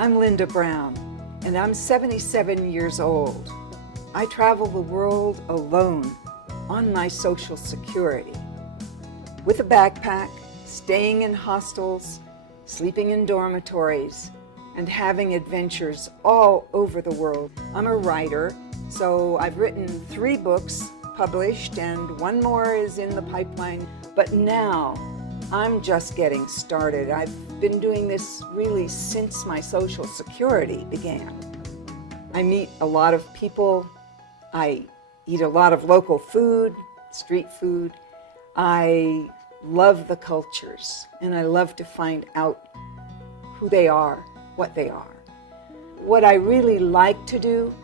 I'm Linda Brown, and I'm 77 years old. I travel the world alone on my Social Security, with a backpack, staying in hostels, sleeping in dormitories, and having adventures all over the world. I'm a writer, so I've written 3 books published, and 1 more is in the pipeline. But now, I'm just getting started. I've been doing this really since my Social Security began. I meet a lot of people. I eat a lot of local food, street food. I love the cultures, and I love to find out who they are, what they are. What I really like to do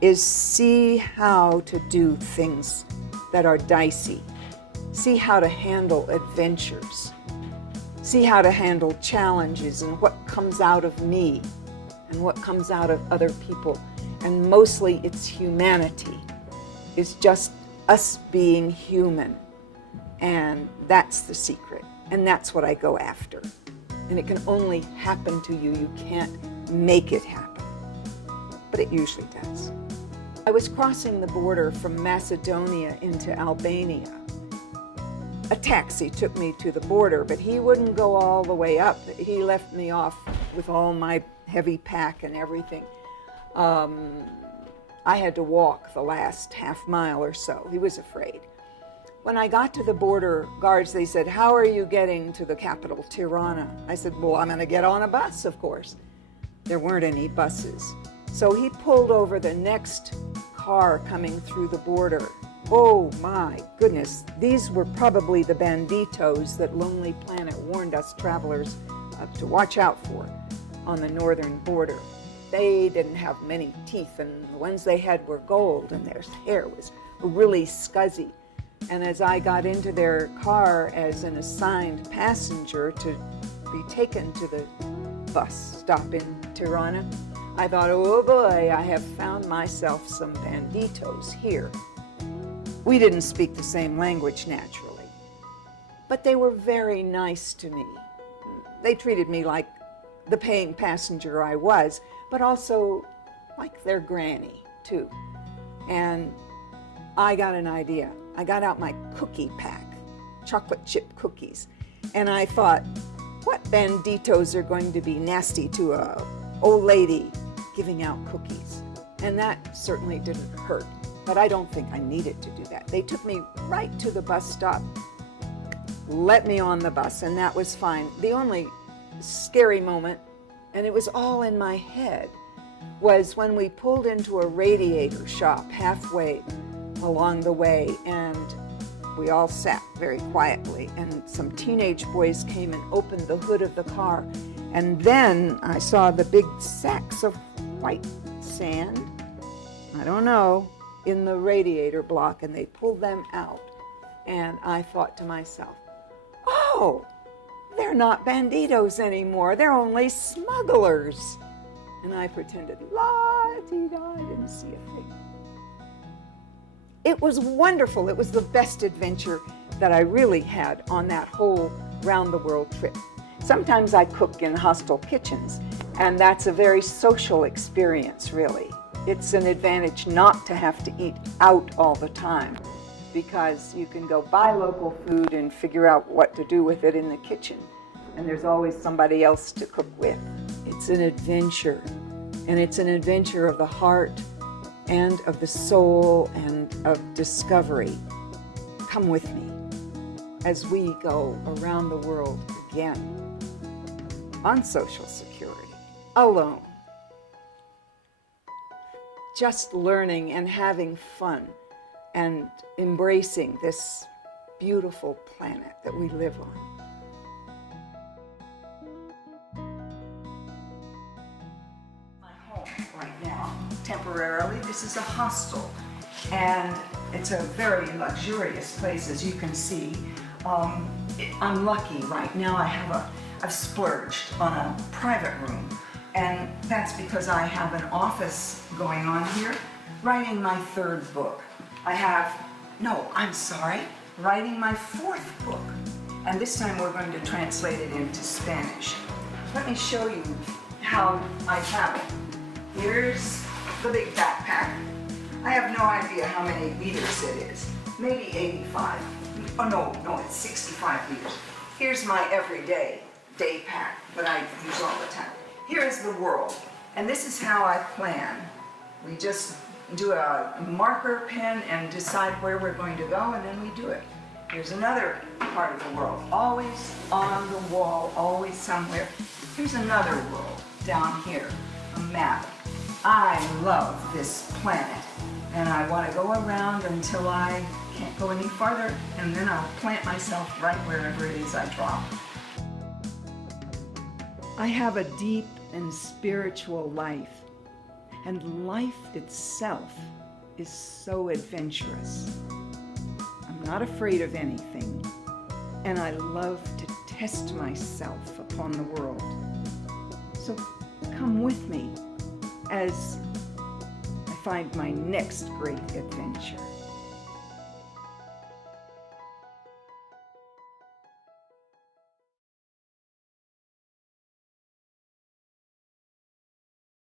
is see how to do things that are dicey, see how to handle adventures, see how to handle challenges and what comes out of me and what comes out of other people. And mostly it's humanity. It's just us being human. And that's the secret. And that's what I go after. And it can only happen to you. You can't make it happen. But it usually does. I was crossing the border from Macedonia into Albania. A taxi took me to the border, but he wouldn't go all the way up. He left me off with all my heavy pack and everything. I had to walk the last half mile or so. He was afraid. When I got to the border guards, they said, "How are you getting to the capital, Tirana?" I said, "Well, I'm going to get on a bus, of course." There weren't any buses. So he pulled over the next car coming through the border. Oh my goodness, these were probably the banditos that Lonely Planet warned us travelers to watch out for on the northern border. They didn't have many teeth, and the ones they had were gold, and their hair was really scuzzy. And as I got into their car as an assigned passenger to be taken to the bus stop in Tirana, I thought, oh boy, I have found myself some banditos here. We didn't speak the same language naturally, but they were very nice to me. They treated me like the paying passenger I was, but also like their granny too. And I got an idea. I got out my cookie pack, chocolate chip cookies, and I thought, what banditos are going to be nasty to a old lady giving out cookies? And that certainly didn't hurt, but I don't think I needed to do that. They took me right to the bus stop, let me on the bus, and that was fine. The only scary moment, and it was all in my head, was when we pulled into a radiator shop halfway along the way, and we all sat very quietly, and some teenage boys came and opened the hood of the car, and then I saw the big sacks of white sand, I don't know, in the radiator block, and they pulled them out, and I thought to myself, oh, they're not banditos anymore, they're only smugglers. And I pretended, la-dee-da, I didn't see a thing. It was wonderful. It was the best adventure that I really had on that whole round-the-world trip. Sometimes I cook in hostel kitchens, and that's a very social experience, really. It's an advantage not to have to eat out all the time, because you can go buy local food and figure out what to do with it in the kitchen, and there's always somebody else to cook with. It's an adventure, and it's an adventure of the heart and of the soul and of discovery. Come with me as we go around the world again on Social Security, alone, just learning and having fun and embracing this beautiful planet that we live on. Right now, temporarily. This is a hostel, and it's a very luxurious place, as you can see. I'm lucky right now. I've splurged on a private room, and that's because I have an office going on here, writing my 3rd book. Writing my 4th book, and this time we're going to translate it into Spanish. Let me show you how I travel. Here's the big backpack. I have no idea how many liters it is. Maybe 85. Oh, no, it's 65 liters. Here's my everyday day pack that I use all the time. Here is the world, and this is how I plan. We just do a marker pen and decide where we're going to go, and then we do it. Here's another part of the world, always on the wall, always somewhere. Here's another world down here, a map. I love this planet, and I want to go around until I can't go any farther, and then I'll plant myself right wherever it is I drop. I have a deep and spiritual life, and life itself is so adventurous. I'm not afraid of anything, and I love to test myself upon the world. So come with me as I find my next great adventure.